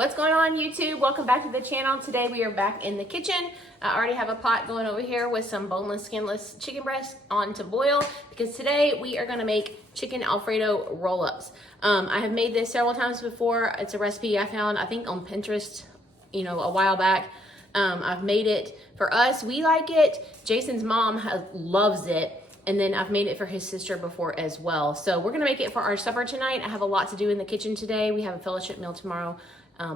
What's going on, YouTube? Welcome back to the channel. Today we are back in the kitchen. I already have a pot going over here with some boneless, skinless chicken breast on to boil because today we are going to make chicken Alfredo roll-ups. I have made this several times before. It's a recipe I found, I think, on Pinterest, a while back. I've made it for us. We like it. Jason's mom loves it. And then I've made it for his sister before as well. So we're gonna make it for our supper tonight. I have a lot to do in the kitchen today. We have a fellowship meal tomorrow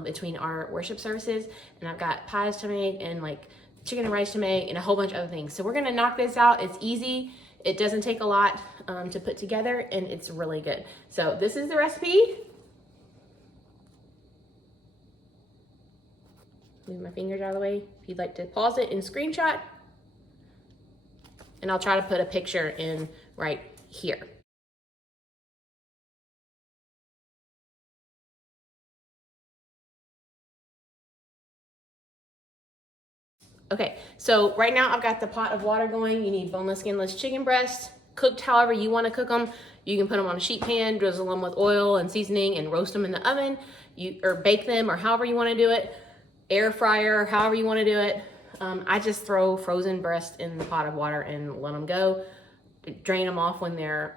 between our worship services. And I've got pies to make and like chicken and rice to make and a whole bunch of other things. So we're gonna knock this out. It's easy. It doesn't take a lot to put together and it's really good. So this is the recipe. Move my fingers out of the way. If you'd like to pause it and screenshot. And I'll try to put a picture in right here. Okay, so right now I've got the pot of water going. You need boneless, skinless chicken breasts, cooked however you want to cook them. You can put them on a sheet pan, drizzle them with oil and seasoning, and roast them in the oven. Or bake them, or however you want to do it. Air fryer, however you want to do it. I just throw frozen breast in the pot of water and let them go. Drain them off when they're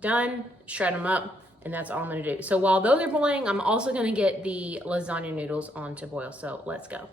done, shred them up, and that's all I'm gonna do. So while those are boiling, I'm also gonna get the lasagna noodles on to boil, so let's go.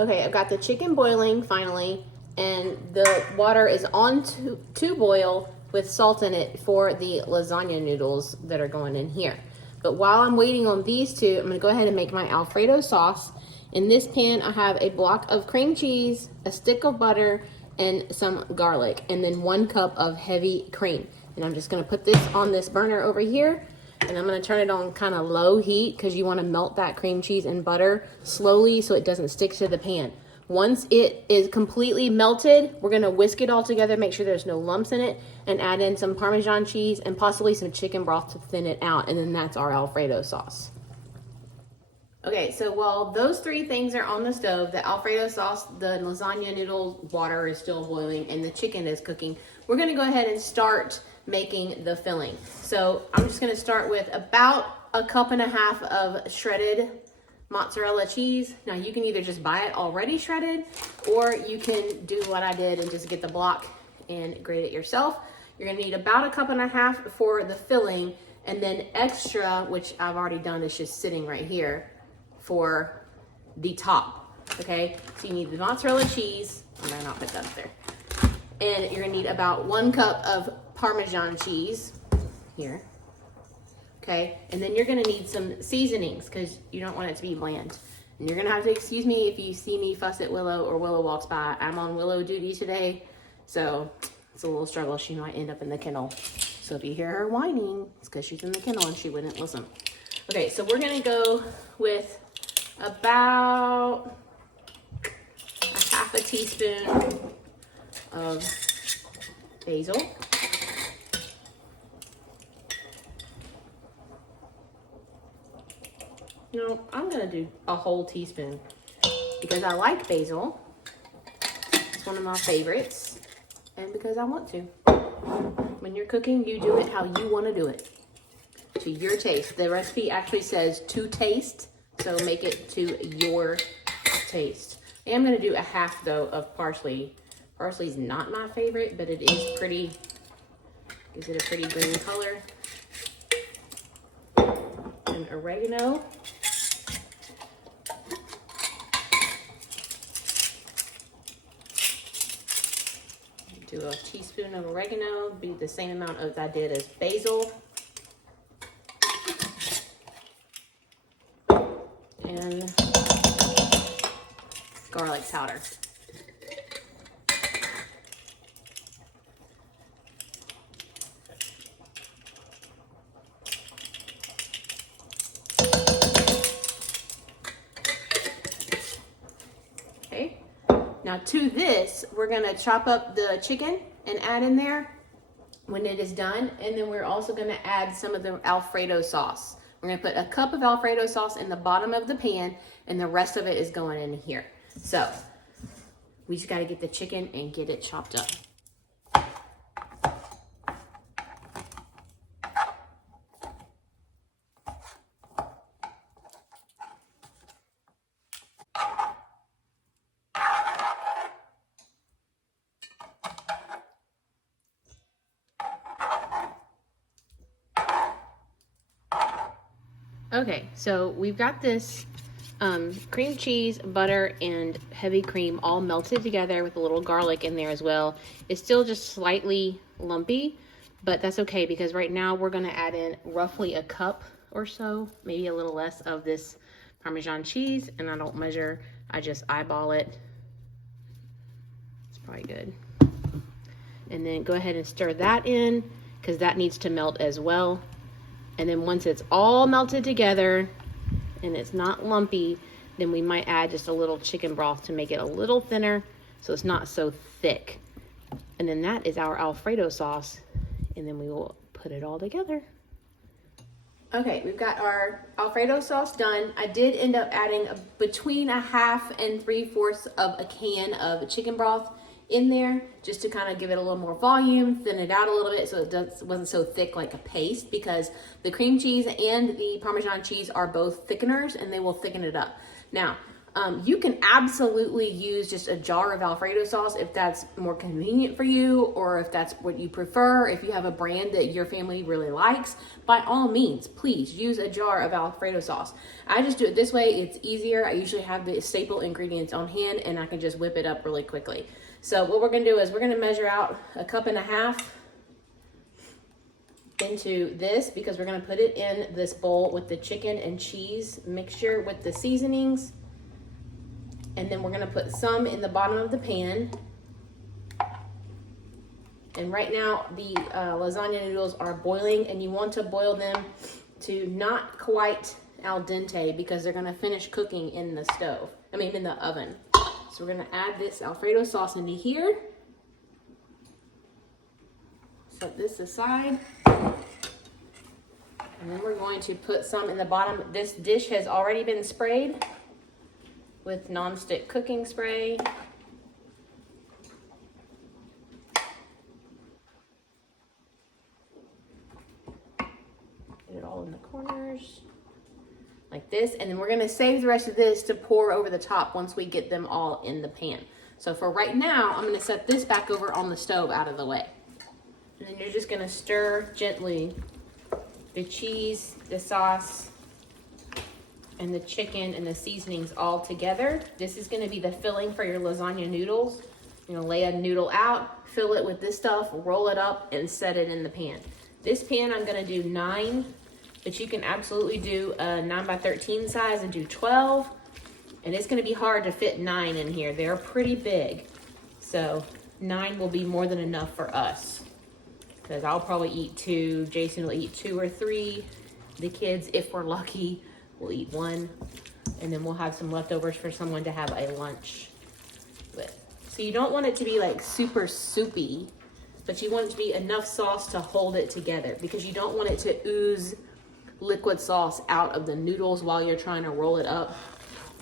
Okay, I've got the chicken boiling finally, and the water is on to boil with salt in it for the lasagna noodles that are going in here. But while I'm waiting on these two, I'm gonna go ahead and make my Alfredo sauce. In this pan, I have a block of cream cheese, a stick of butter, and some garlic, and then 1 cup of heavy cream. And I'm just gonna put this on this burner over here, and I'm gonna turn it on kind of low heat because you wanna melt that cream cheese and butter slowly so it doesn't stick to the pan. Once it is completely melted, we're gonna whisk it all together, make sure there's no lumps in it, and add in some Parmesan cheese and possibly some chicken broth to thin it out, and then that's our Alfredo sauce. Okay, so while those 3 things are on the stove, the Alfredo sauce, the lasagna noodle water is still boiling, and the chicken is cooking, we're gonna go ahead and start making the filling. So I'm just gonna start with about 1.5 cups of shredded mozzarella cheese. Now you can either just buy it already shredded, or you can do what I did and just get the block and grate it yourself. You're gonna need about 1.5 cups for the filling, and then extra, which I've already done, is just sitting right here, for the top. Okay, so you need the mozzarella cheese. I'm gonna not put that up there. And you're gonna need about 1 cup of Parmesan cheese here. Okay, and then you're gonna need some seasonings because you don't want it to be bland. And you're gonna have to excuse me if you see me fuss at Willow or Willow walks by. I'm on Willow duty today, so it's a little struggle. She might end up in the kennel. So if you hear her whining, it's because she's in the kennel and she wouldn't listen. Okay, so we're gonna go with about 1/2 teaspoon of basil. No, I'm gonna do a whole teaspoon because I like basil. It's one of my favorites, and because I want to. When you're cooking, you do it how you want to do it, to your taste. The recipe actually says to taste, so make it to your taste. I am gonna do 1/2 though of parsley. Parsley's not my favorite, but it is pretty, gives it a pretty green color. And oregano. Do a teaspoon of oregano, be the same amount as I did as basil. And garlic powder. Okay, now to this, we're gonna chop up the chicken and add in there when it is done. And then we're also gonna add some of the Alfredo sauce. We're gonna put 1 cup of Alfredo sauce in the bottom of the pan, and the rest of it is going in here. So we just gotta get the chicken and get it chopped up. Okay, so we've got this cream cheese, butter, and heavy cream all melted together with a little garlic in there as well. It's still just slightly lumpy, but that's okay because right now we're going to add in roughly a cup or so, maybe a little less of this Parmesan cheese, and I don't measure, I just eyeball it. It's probably good. And then go ahead and stir that in because that needs to melt as well. And then once it's all melted together and it's not lumpy, then we might add just a little chicken broth to make it a little thinner so it's not so thick. And then that is our Alfredo sauce. And then we will put it all together. Okay, we've got our Alfredo sauce done. I did end up adding between a 1/2 and 3/4 of a can of chicken broth in there just to kind of give it a little more volume, thin it out a little bit so it wasn't so thick like a paste, because the cream cheese and the Parmesan cheese are both thickeners and they will thicken it up. Now, you can absolutely use just a jar of Alfredo sauce if that's more convenient for you, or if that's what you prefer. If you have a brand that your family really likes, by all means, please use a jar of Alfredo sauce. I just do it this way. It's easier. I usually have the staple ingredients on hand and I can just whip it up really quickly. So what we're going to do is we're going to measure out a 1.5 cups into this, because we're going to put it in this bowl with the chicken and cheese mixture with the seasonings. And then we're going to put some in the bottom of the pan. And right now the lasagna noodles are boiling, and you want to boil them to not quite al dente because they're going to finish cooking in the stove. In the oven. So we're going to add this Alfredo sauce into here. Set this aside. And then we're going to put some in the bottom. This dish has already been sprayed with nonstick cooking spray. Get it all in the corners like this. And then we're gonna save the rest of this to pour over the top once we get them all in the pan. So for right now, I'm gonna set this back over on the stove out of the way. And then you're just gonna stir gently the cheese, the sauce, and the chicken and the seasonings all together. This is gonna be the filling for your lasagna noodles. You're gonna lay a noodle out, fill it with this stuff, roll it up, and set it in the pan. This pan, I'm gonna do 9, but you can absolutely do a 9x13 size and do 12. And it's gonna be hard to fit 9 in here. They're pretty big. So 9 will be more than enough for us, because I'll probably eat 2, Jason will eat 2 or 3. The kids, if we're lucky, will eat 1. And then we'll have some leftovers for someone to have a lunch with. So you don't want it to be like super soupy, but you want it to be enough sauce to hold it together, because you don't want it to ooze liquid sauce out of the noodles while you're trying to roll it up.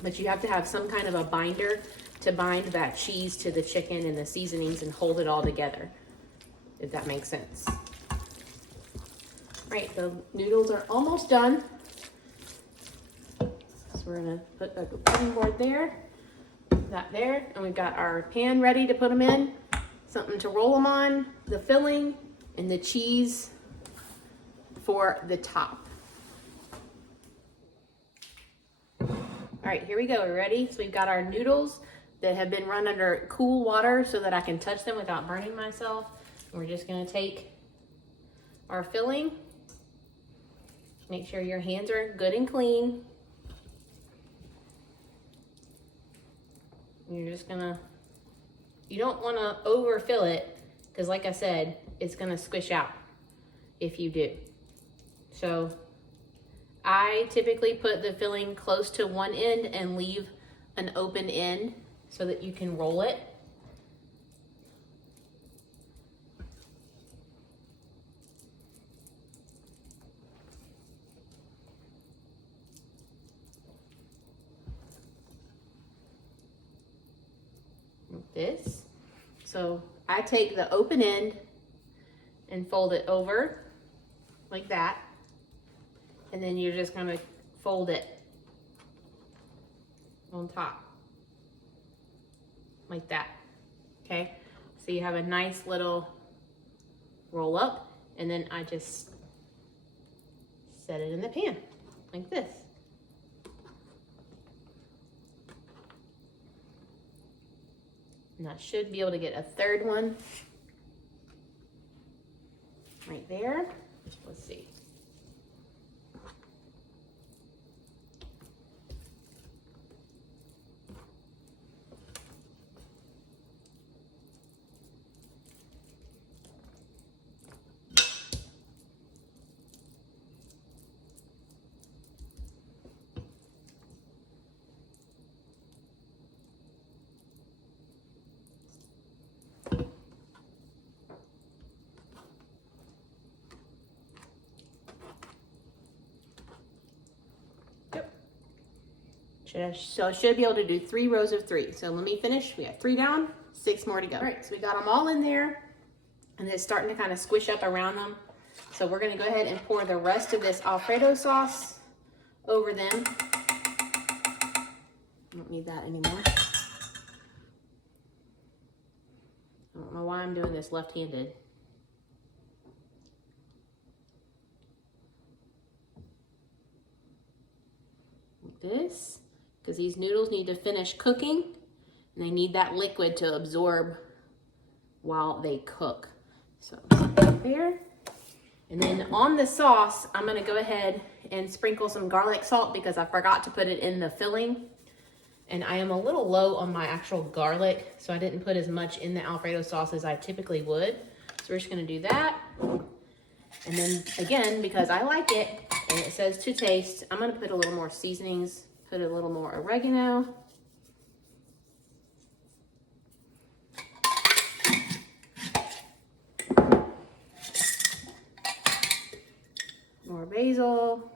But you have to have some kind of a binder to bind that cheese to the chicken and the seasonings and hold it all together, if that makes sense. Right, the noodles are almost done. So we're gonna put a cutting board there, that there, and we've got our pan ready to put them in, something to roll them on, the filling, and the cheese for the top. All right, here we go. We're ready. So we've got our noodles that have been run under cool water so that I can touch them without burning myself. And we're just gonna take our filling. Make sure your hands are good and clean. You're just gonna, you don't wanna overfill it, because like I said, it's gonna squish out if you do. So I typically put the filling close to one end and leave an open end so that you can roll it. Like this. So I take the open end and fold it over like that. And then you're just gonna fold it on top, like that, okay? So you have a nice little roll up, and then I just set it in the pan. like this. And I should be able to get a third one right there. Let's see. So I should be able to do 3 rows of 3. So let me finish. We have 3 down, 6 more to go. All right, so we got them all in there, and it's starting to kind of squish up around them. So we're gonna go ahead and pour the rest of this Alfredo sauce over them. Don't need that anymore. I don't know why I'm doing this left-handed. Like this. Because these noodles need to finish cooking and they need that liquid to absorb while they cook. So there. And then on the sauce, I'm gonna go ahead and sprinkle some garlic salt because I forgot to put it in the filling. And I am a little low on my actual garlic, so I didn't put as much in the Alfredo sauce as I typically would. So we're just gonna do that. And then again, because I like it and it says to taste, I'm gonna put a little more seasonings. Put a little more oregano. More basil.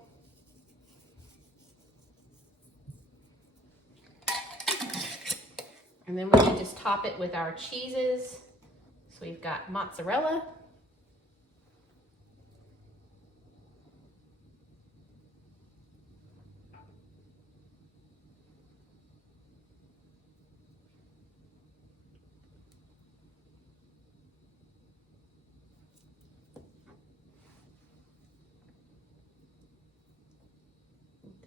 And then we can just top it with our cheeses. So we've got mozzarella.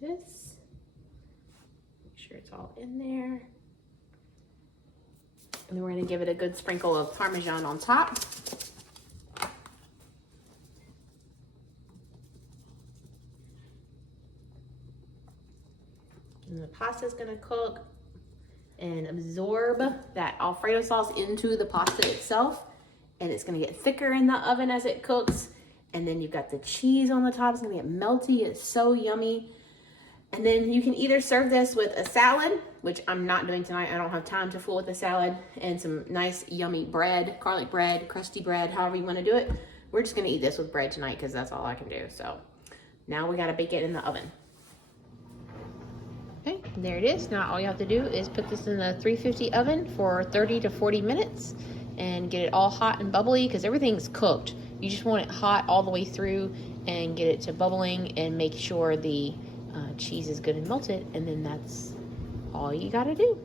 This, make sure it's all in there. And then we're gonna give it a good sprinkle of Parmesan on top. And the pasta's gonna cook and absorb that Alfredo sauce into the pasta itself. And it's gonna get thicker in the oven as it cooks. And then you've got the cheese on the top, it's gonna get melty, it's so yummy. And then you can either serve this with a salad, which I'm not doing tonight. I don't have time to fool with a salad, and some nice yummy bread, garlic bread, crusty bread, however you want to do it. We're just gonna eat this with bread tonight because that's all I can do. So now we gotta bake it in the oven. Okay, there it is. Now all you have to do is put this in the 350 oven for 30 to 40 minutes and get it all hot and bubbly because everything's cooked. You just want it hot all the way through and get it to bubbling and make sure the cheese is good and melted, and then that's all you gotta do.